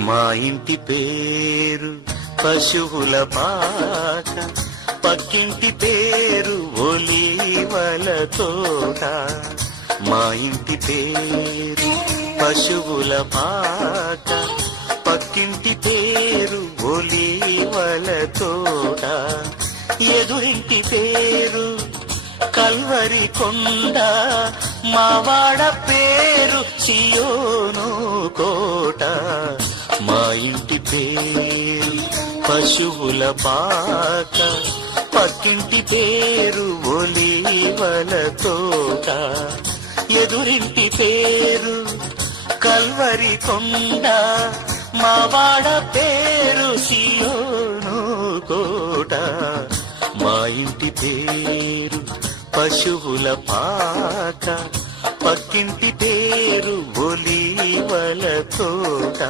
మా ఇంటి పేరు పశువుల పాక, పక్కింటి పేరు ఒలీవల తోట. మా ఇంటి పేరు పశువుల పాక, పక్కింటి పేరు ఒలీవల తోట. ఎదురింటి పేరు కల్వరి కొండ, మావాడ పేరు సియోను కోట. మా ఇంటి పేరు పశువుల పాక, పక్కింటి పేరు ఒలీవల తోట. ఎదురింటి పేరు కల్వరి కొండ, మావాడ పేరు సియోను కోట. మా ఇంటి పేరు పశువుల పాక, పక్కింటి పేరు ఒలీవల తోట.